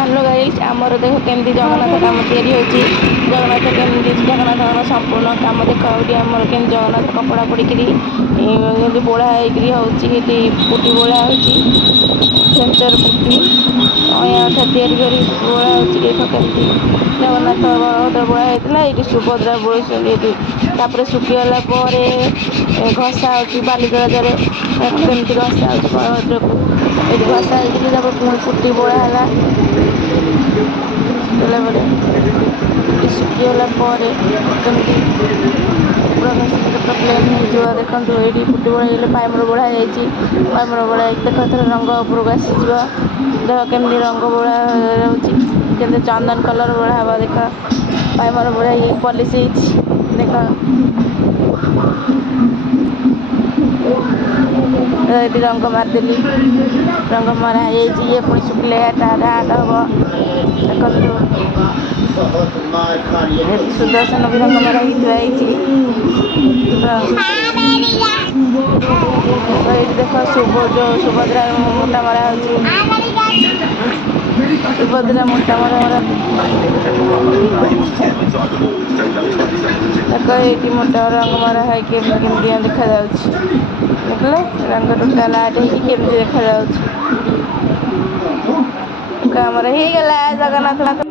hello guys आमर देख केमती जगन्नाथ काम तैयारी होची जगन्नाथ केमती जगन्नाथ संपूर्ण काम देख आमर के जगन्नाथ कपड़ा पड़ी बोड़ा होची पुटी बोड़ा होची खेचर पुटी अठा तैयारी कर बोड़ा होची देख केमती जगन्नाथ बलभद्र बोड़ा होता ये सुभद्रा बोड़ सुखीगला घसा होची बालिगराजरे केमती घसा होची बलभद्र को ये घसा हो पुणी पुटी बोड़ा है सुखीगला कमी पूरा घसा प्लेन हो देखो ये पुटी बोड़ा पाइमर बोड़ा पाइमर बोड़ा देख रंग उपरक आसीज देख केमती रंग बोड़ा रोचे चंदन कलर बोड़ा हवा देख पाइमर बोड़ा ये पॉलिश देख रंग मारदेली रंग मरा ये पुणी शुक्ले हाट हम देखो सुदर्शन भी रंग मरा देख सुभद्रा मोटा मरा सुभद्रा मोटा मरा देख ये मोटा रंग मरा है केमती देखा देखले रंग टोटाल आट केमती देखा काम हो गला जगन्नाथ